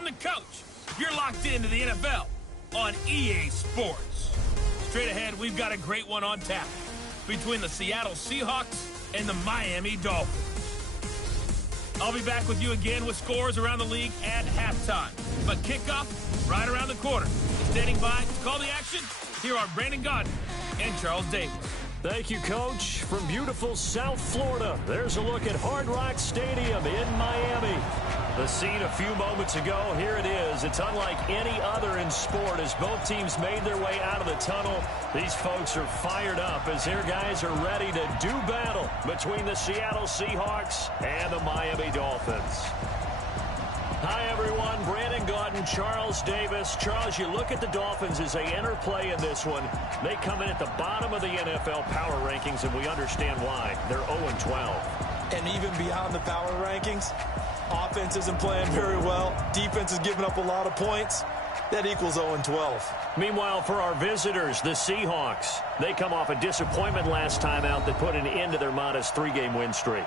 I'm the coach. You're locked into the NFL on EA Sports. Straight ahead, we've got a great one on tap between the Seattle Seahawks and the Miami Dolphins. I'll be back with you again with scores around the league at halftime. But kickoff right around the corner. Standing by to call the action, here are Brandon Gaudin and Charles Davis. Thank you, Coach. From beautiful South Florida, there's a look at Hard Rock Stadium in Miami. The scene a few moments ago, here it is. It's unlike any other in sport as both teams made their way out of the tunnel. These folks are fired up as their guys are ready to do battle between the Seattle Seahawks and the Miami Dolphins. Hi, everyone. Brandon Gaudin, Charles Davis. Charles, you look at the Dolphins as they enter play in this one. They come in at the bottom of the NFL power rankings, and we understand why. They're 0-12. And even beyond the power rankings, offense isn't playing very well. Defense is giving up a lot of points. That equals 0-12. Meanwhile, for our visitors, the Seahawks, they come off a disappointment last time out that put an end to their modest 3-game win streak.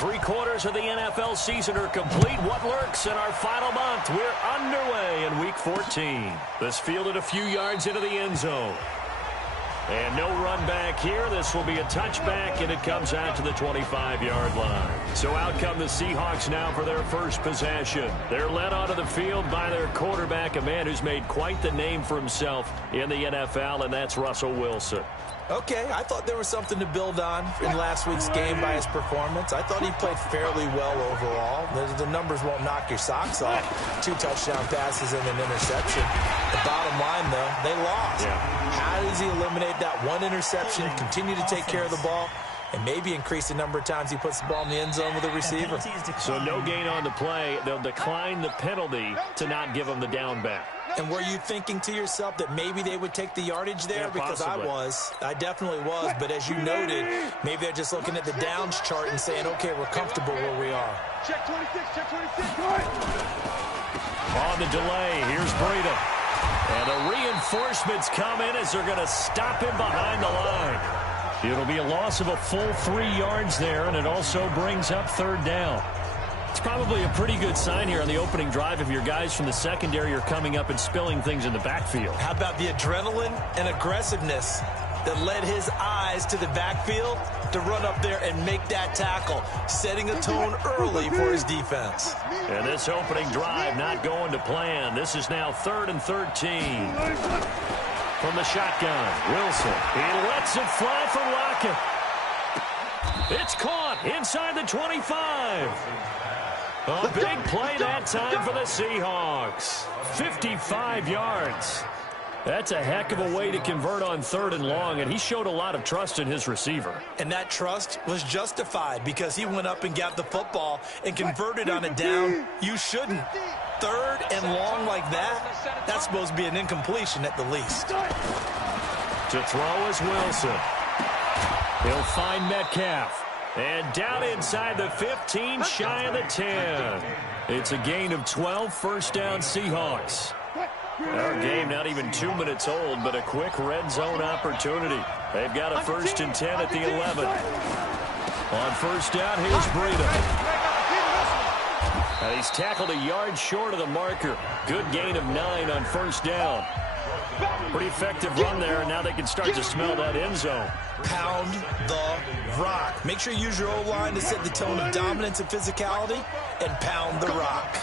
3/4 of the NFL season are complete. What lurks in our final month? We're underway in Week 14. This fielded a few yards into the end zone. And no run back here. This will be a touchback, and it comes out to the 25-yard line. So out come the Seahawks now for their first possession. They're led onto the field by their quarterback, a man who's made quite the name for himself in the NFL, and that's Russell Wilson. Okay, I thought there was something to build on in last week's game by his performance. I thought he played fairly well overall. The numbers won't knock your socks off. 2 touchdown passes and an interception. The bottom line, though, they lost. Yeah. How does he eliminate that one interception, continue to take care of the ball, and maybe increase the number of times he puts the ball in the end zone with a receiver? So no gain on the play. They'll decline the penalty to not give him the down back. And were you thinking to yourself that maybe they would take the yardage there? Yeah, because possibly. I definitely was. But as you noted, maybe they're just looking at the downs chart and saying, okay, we're comfortable where we are. Check 26, check 26. On the delay, here's Breida. And the reinforcements come in as they're going to stop him behind the line. It'll be a loss of a full 3 yards there, and it also brings up 3rd down. It's probably a pretty good sign here on the opening drive if your guys from the secondary are coming up and spilling things in the backfield. How about the adrenaline and aggressiveness that led his eyes to the backfield to run up there and make that tackle, setting a tone early for his defense. And this opening drive not going to plan. This is now 3rd and 13. From the shotgun, Wilson. He lets it fly for Lockett. It's caught inside the 25. A big play that time for the Seahawks. 55 yards. That's a heck of a way to convert on 3rd and long, and he showed a lot of trust in his receiver. And that trust was justified because he went up and got the football and converted on a down. You shouldn't. 3rd and long like that, that's supposed to be an incompletion at the least. To throw is Wilson. He'll find Metcalf. And down inside the 15, shy of the 10. It's a gain of 12, 1st down Seahawks. Our game not even 2 minutes old, but a quick red zone opportunity. They've got a 1st and 10 at the 11. On 1st down, here's Breida. Now he's tackled a yard short of the marker. Good gain of 9 on 1st down. Pretty effective run there, and now they can start to smell that end zone. Pound the rock. Make sure you use your O-line to set the tone of dominance and physicality, and pound the rock.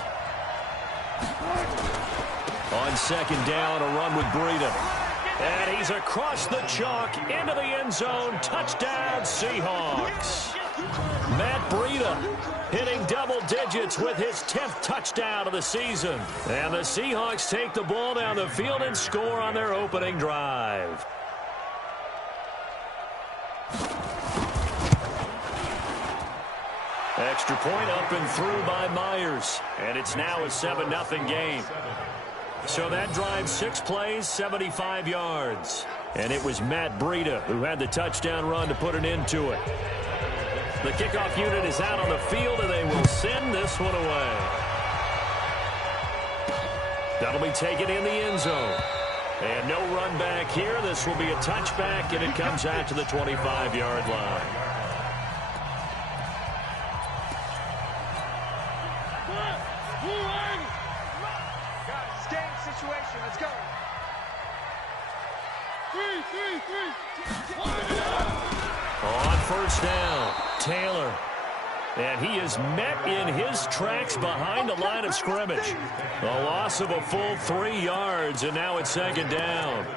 On 2nd down, a run with Breida. And he's across the chalk into the end zone. Touchdown, Seahawks. Matt Breida hitting double digits with his 10th touchdown of the season. And the Seahawks take the ball down the field and score on their opening drive. Extra point up and through by Myers. And it's now a 7-0 game. So that drive, 6 plays, 75 yards. And it was Matt Breida who had the touchdown run to put an end to it. The kickoff unit is out on the field, and they will send this one away. That'll be taken in the end zone. And no run back here. This will be a touchback, and it comes out to the 25-yard line. Situation. Let's go. 3. On 1st down, Taylor. And he is met in his tracks behind the line of scrimmage. A loss of a full 3 yards, and now it's 2nd down.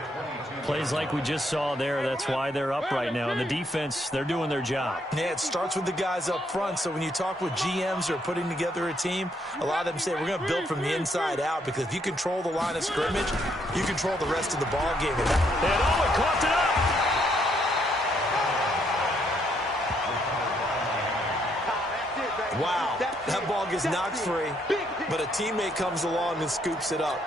Plays like we just saw there, that's why they're up right now. And the defense, they're doing their job. Yeah, it starts with the guys up front. So when you talk with GMs who are putting together a team, a lot of them say we're going to build from the inside out, because if you control the line of scrimmage, you control the rest of the ball game. And Owen coughed it up. Wow, that ball gets knocked free, but a teammate comes along and scoops it up.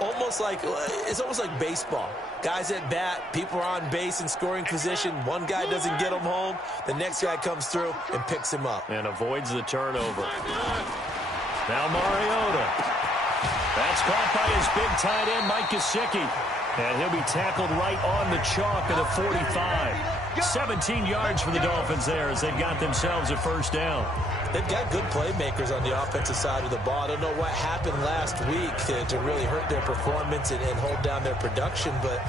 It's almost like baseball. Guys at bat, people are on base in scoring position. One guy doesn't get him home. The next guy comes through and picks him up. And avoids the turnover. Now Mariota. That's caught by his big tight end, Mike Gesicki. And he'll be tackled right on the chalk of the 45. 17 yards for the Dolphins there as they've got themselves a 1st down. They've got good playmakers on the offensive side of the ball. I don't know what happened last week to really hurt their performance and hold down their production, but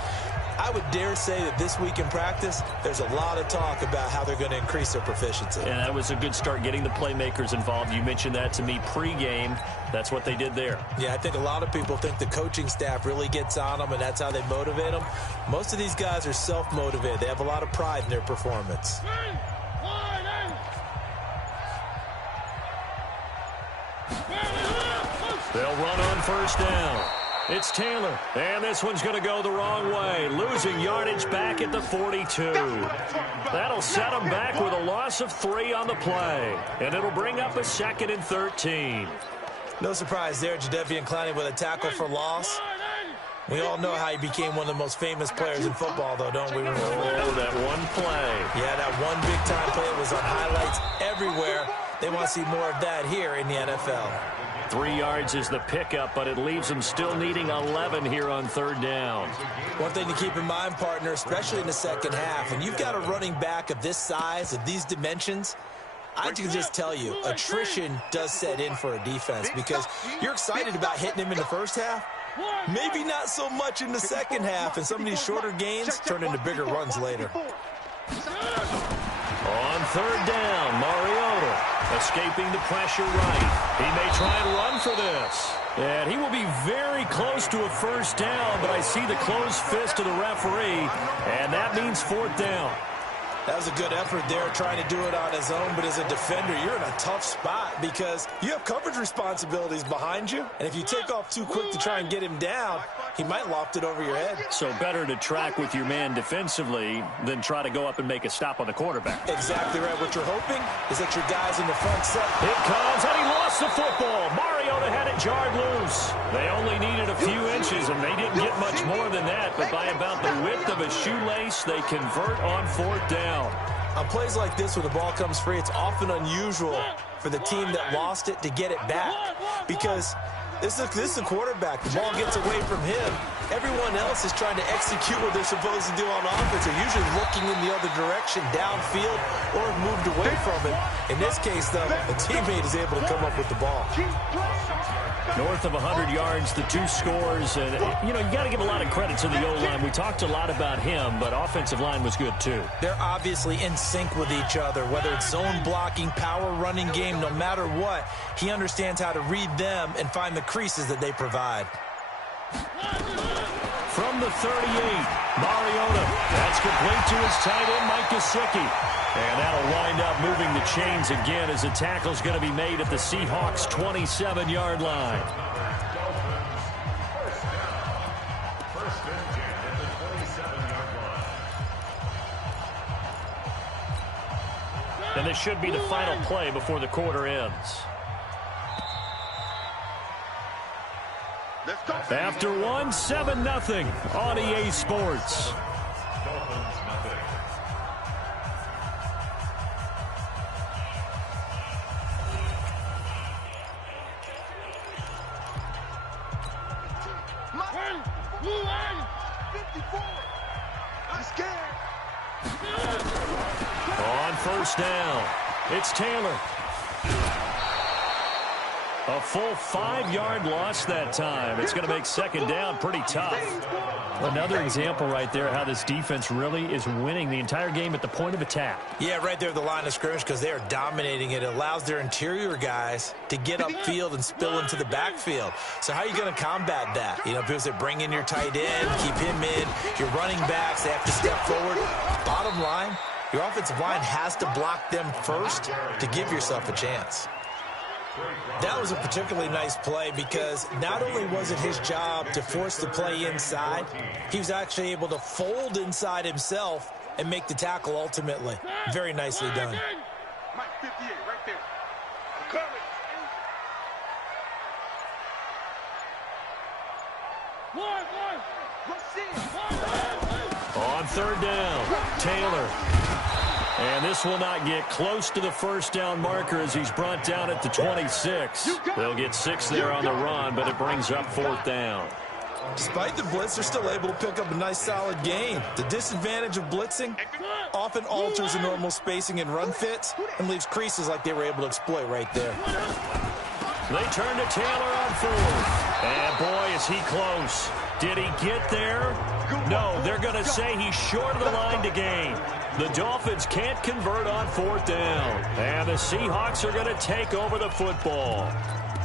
I would dare say that this week in practice, there's a lot of talk about how they're going to increase their proficiency. And that was a good start, getting the playmakers involved. You mentioned that to me pregame. That's what they did there. Yeah, I think a lot of people think the coaching staff really gets on them, and that's how they motivate them. Most of these guys are self-motivated. They have a lot of pride in their performance. They'll run on first down. It's Taylor, and this one's going to go the wrong way, losing yardage back at the 42. That'll set them back with a loss of 3 on the play, and it'll bring up a 2nd and 13. No surprise there, Jadeveon Clowney with a tackle for loss. We all know how he became one of the most famous players in football, though, don't we? Oh, that one play. Yeah, that one big-time play was on highlights everywhere. They want to see more of that here in the NFL. 3 yards is the pickup, but it leaves them still needing 11 here on 3rd down. One thing to keep in mind, partner, especially in the second half, and you've got a running back of this size, of these dimensions, I can just tell you, attrition does set in for a defense because you're excited about hitting him in the first half. Maybe not so much in the second half, and some of these shorter gains turn into bigger runs later. On 3rd down, Mariota escaping the pressure right. He may try and run for this. And he will be very close to a first down, but I see the closed fist of the referee, and that means 4th down. That was a good effort there, trying to do it on his own, but as a defender, you're in a tough spot because you have coverage responsibilities behind you, and if you take off too quick to try and get him down, he might loft it over your head. So better to track with your man defensively than try to go up and make a stop on the quarterback. Exactly right. What you're hoping is that your guys in the front set. It comes, and he lost the football. Mariota had it jarred loose. They only needed a few inches, and they didn't get much more than that, but by about the width of a shoelace, they convert on 4th down. On plays like this, when the ball comes free, it's often unusual for the team that lost it to get it back because this is a quarterback. The ball gets away from him. Everyone else is trying to execute what they're supposed to do on offense. They're usually looking in the other direction, downfield, or have moved away from him. In this case, though, a teammate is able to come up with the ball. North of 100 yards, the 2 scores. And, you know, you got to give a lot of credit to the O-line. We talked a lot about him, but offensive line was good, too. They're obviously in sync with each other, whether it's zone blocking, power running game, no matter what. He understands how to read them and find the creases that they provide. From the 38, Mariota. That's complete to his tight end, Mike Gesicki. And that'll wind up moving the chains again as the tackle's going to be made at the Seahawks' 27-yard line. And this should be the final play before the quarter ends. After one, 7-0 on EA Sports. On first down, it's Taylor. A full 5-yard loss that time. It's going to make 2nd down pretty tough. Another example right there how this defense really is winning the entire game at the point of attack. Yeah, right there at the line of scrimmage because they are dominating it. It allows their interior guys to get upfield and spill into the backfield. So how are you going to combat that? You know, people say bring in your tight end, keep him in. Your running backs, they have to step forward. Bottom line, your offensive line has to block them first to give yourself a chance. That was a particularly nice play because not only was it his job to force the play inside, he was actually able to fold inside himself and make the tackle ultimately. Very nicely done. Mike 58 right there. On 3rd down, Taylor. And this will not get close to the first down marker as he's brought down at the 26. They'll get 6 there on the run, but it brings up 4th down. Despite the blitz, they're still able to pick up a nice solid gain. The disadvantage of blitzing, often alters the normal spacing and run fits and leaves creases like they were able to exploit right there. They turn to Taylor on fourth. And boy, is he close. Did he get there? No, they're going to say he's short of the line to gain. The Dolphins can't convert on fourth down. And the Seahawks are going to take over the football.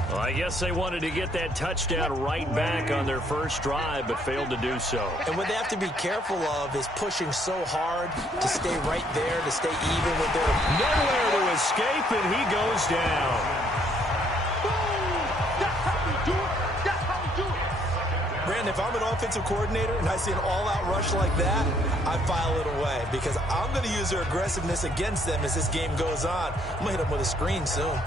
Well, I guess they wanted to get that touchdown right back on their first drive, but failed to do so. And what they have to be careful of is pushing so hard to stay right there, to stay even with their... Nowhere to escape, and he goes down. Brandon, if I'm an offensive coordinator and I see an all-out rush like that, I file it away because I'm going to use their aggressiveness against them as this game goes on. I'm going to hit them with a screen soon.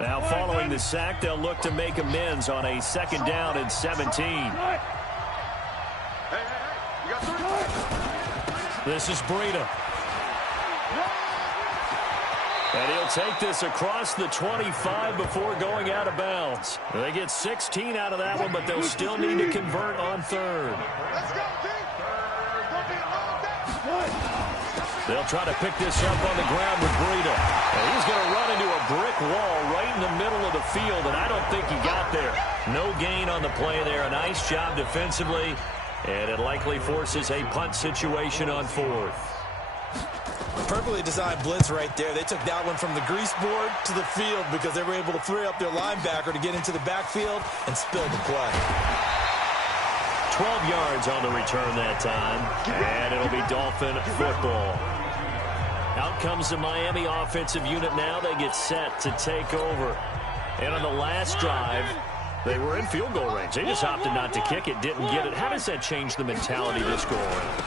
Now following the sack, they'll look to make amends on a 2nd down and 17. This is Breida. And he'll take this across the 25 before going out of bounds. They get 16 out of that one, but they'll still need to convert on 3rd. They'll try to pick this up on the ground with Breida. And he's going to run into a brick wall right in the middle of the field, and I don't think he got there. No gain on the play there. A nice job defensively, and it likely forces a punt situation on 4th. Perfectly designed blitz right there. They took that one from the grease board to the field because they were able to free up their linebacker to get into the backfield and spill the play. 12 yards on the return that time, and it'll be Dolphin football. Out comes the Miami offensive unit now. They get set to take over. And on the last drive, they were in field goal range. They just opted not to kick it, didn't get it. How does that change the mentality this go around?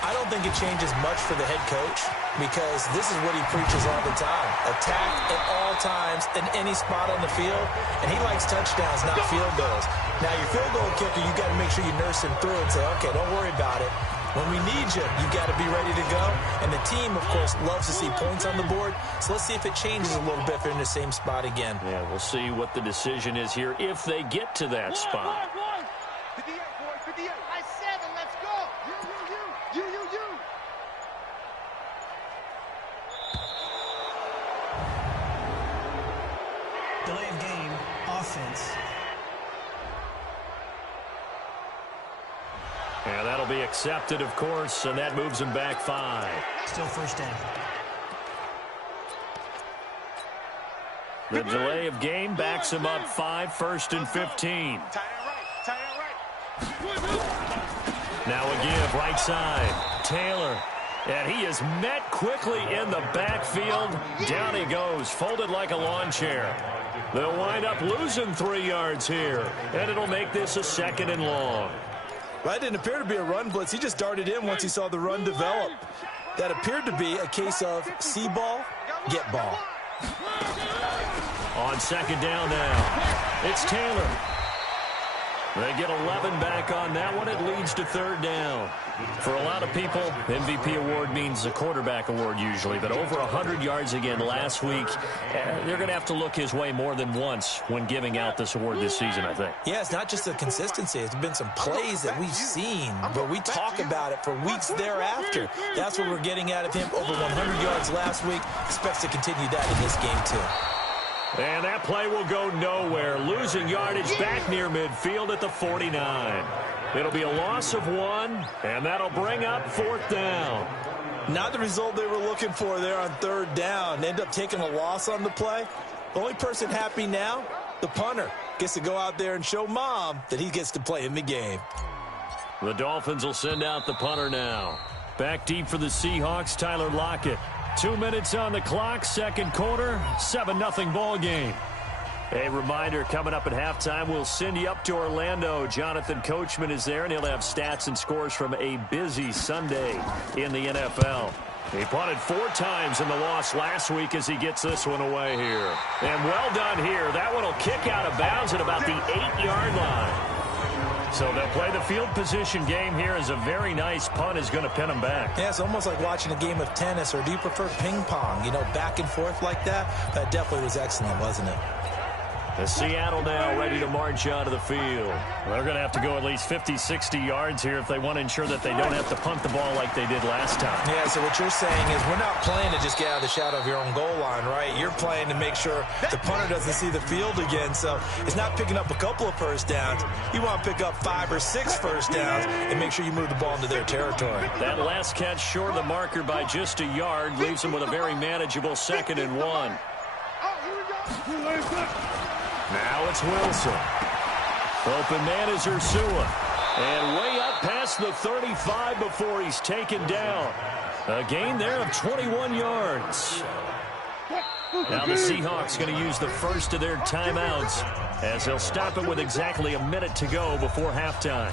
I don't think it changes much for the head coach because this is what he preaches all the time. Attack at all times in any spot on the field, and he likes touchdowns, not field goals. Now, your field goal kicker, you got to make sure you nurse him through and say, okay, don't worry about it. When we need you, you got to be ready to go. And the team, of course, loves to see points on the board. So let's see if it changes a little bit if they're in the same spot again. Yeah, we'll see what the decision is here if they get to that spot. 58, boys, 58. I 7, let's go. You. Delay of game, offense. And that'll be accepted, of course, and that moves him back 5. Still first down. The delay of game backs him up 5, 1st and 15. Tight end right. Now a give, right side. Taylor. And he is met quickly in the backfield. Down he goes, folded like a lawn chair. They'll wind up losing 3 yards here, and it'll make this a 2nd and long. Well, that didn't appear to be a run blitz. He just darted in once he saw the run develop. That appeared to be a case of see ball, get ball. On 2nd down now, it's Taylor. They get 11 back on that one. It leads to 3rd down. For a lot of people, MVP award means a quarterback award usually, but over 100 yards again last week. They're going to have to look his way more than once when giving out this award this season, I think. Yeah, it's not just the consistency. It's been some plays that we've seen, but we talk about it for weeks thereafter. That's what we're getting out of him. Over 100 yards last week. Expects to continue that in this game, too. And that play will go nowhere. Losing yardage back near midfield at the 49. It'll be a loss of 1, and that'll bring up 4th down. Not the result they were looking for there on 3rd down. They end up taking a loss on the play. The only person happy now, the punter, gets to go out there and show mom that he gets to play in the game. The Dolphins will send out the punter now. Back deep for the Seahawks, Tyler Lockett. 2 minutes on the clock, 2nd quarter, 7-0 ball game. A reminder, coming up at halftime, we'll send you up to Orlando. Jonathan Coachman is there, and he'll have stats and scores from a busy Sunday in the NFL. He punted 4 times in the loss last week as he gets this one away here. And well done here. That one will kick out of bounds at about the 8-yard line. So they'll play the field position game here as a very nice punt is going to pin them back. Yeah, it's almost like watching a game of tennis, or do you prefer ping pong? You know, back and forth like that? That definitely was excellent, wasn't it? The Seattle now ready to march onto the field. They're going to have to go at least 50, 60 yards here if they want to ensure that they don't have to punt the ball like they did last time. Yeah, so what you're saying is we're not playing to just get out of the shadow of your own goal line, right? You're playing to make sure the punter doesn't see the field again. So it's not picking up a couple of first downs. You want to pick up 5 or 6 first downs and make sure you move the ball into their territory. That last catch short of the marker by just a yard leaves them with a very manageable 2nd and 1. Now it's Wilson. Open man is Ursua. And way up past the 35 before he's taken down. A gain there of 21 yards. Now the Seahawks going to use the first of their timeouts as they'll stop it with exactly a minute to go before halftime.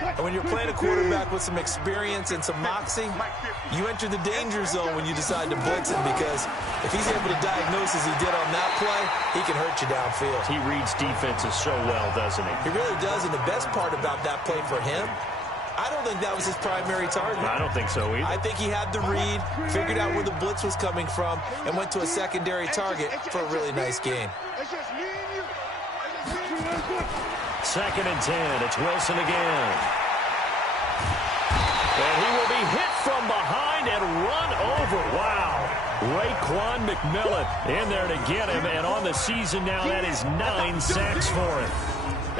And when you're playing a quarterback with some experience and some moxie, you enter the danger zone when you decide to blitz him, because if he's able to diagnose as he did on that play, he can hurt you downfield. He reads defenses so well, doesn't he? He really does, and the best part about that play for him, I don't think that was his primary target. I don't think so either. I think he had the read, figured out where the blitz was coming from, and went to a secondary target for a really nice gain. 2nd and 10. It's Wilson again. And he will be hit from behind and run over. Wow. Raekwon McMillan in there to get him. And on the season now, that is 9 sacks for him.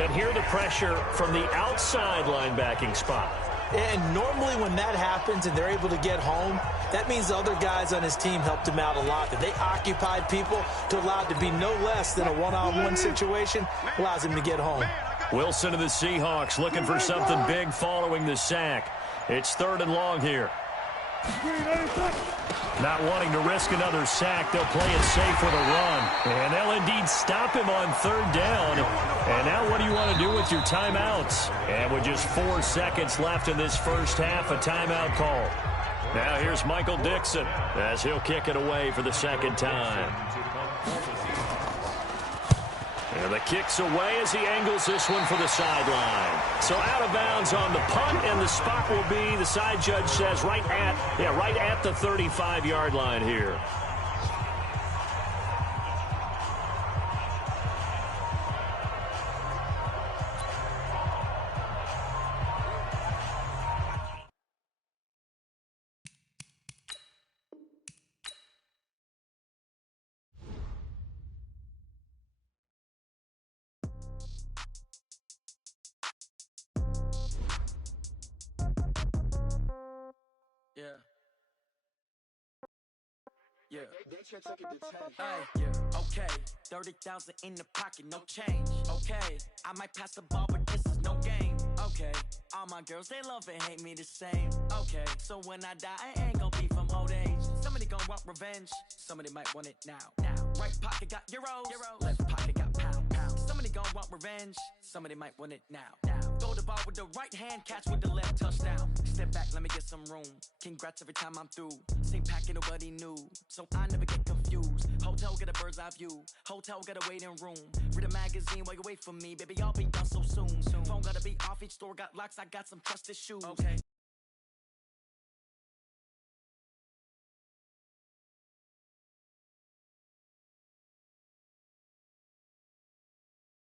And here the pressure from the outside linebacking spot. And normally when that happens and they're able to get home, that means the other guys on his team helped him out a lot. That they occupied people to allow it to be no less than a one-on-one situation allows him to get home. Wilson of the Seahawks looking for something big following the sack. It's 3rd and long here. Not wanting to risk another sack, they'll play it safe with a run. And they'll indeed stop him on 3rd down. And now what do you want to do with your timeouts? And with just 4 seconds left in this first half, a timeout call. Now here's Michael Dixon as he'll kick it away for the 2nd time. And the kick's away as he angles this one for the sideline. So out of bounds on the punt, and the spot will be, the side judge says, right at the 35-yard line here. Yeah. Yeah. Okay. 30,000 in the pocket, no change. Okay. I might pass the ball, but this is no game. Okay. All my girls, they love and hate me the same. Okay. So when I die, I ain't gonna be from old age. Somebody gonna want revenge. Somebody might want it now. Right pocket got euros. Left pocket got pounds. Somebody gonna want revenge. Somebody might want it now. Throw the ball with the right hand, catch with the left, touchdown. Step back, let me get some room. Congrats every time I'm through. Same packet, nobody knew, so I never get confused. Hotel get a bird's eye view. Hotel get a waiting room. Read a magazine while you wait for me, baby. I'll be done so soon. Phone gotta be off. Each store got locks. I got some trusted shoes. Okay.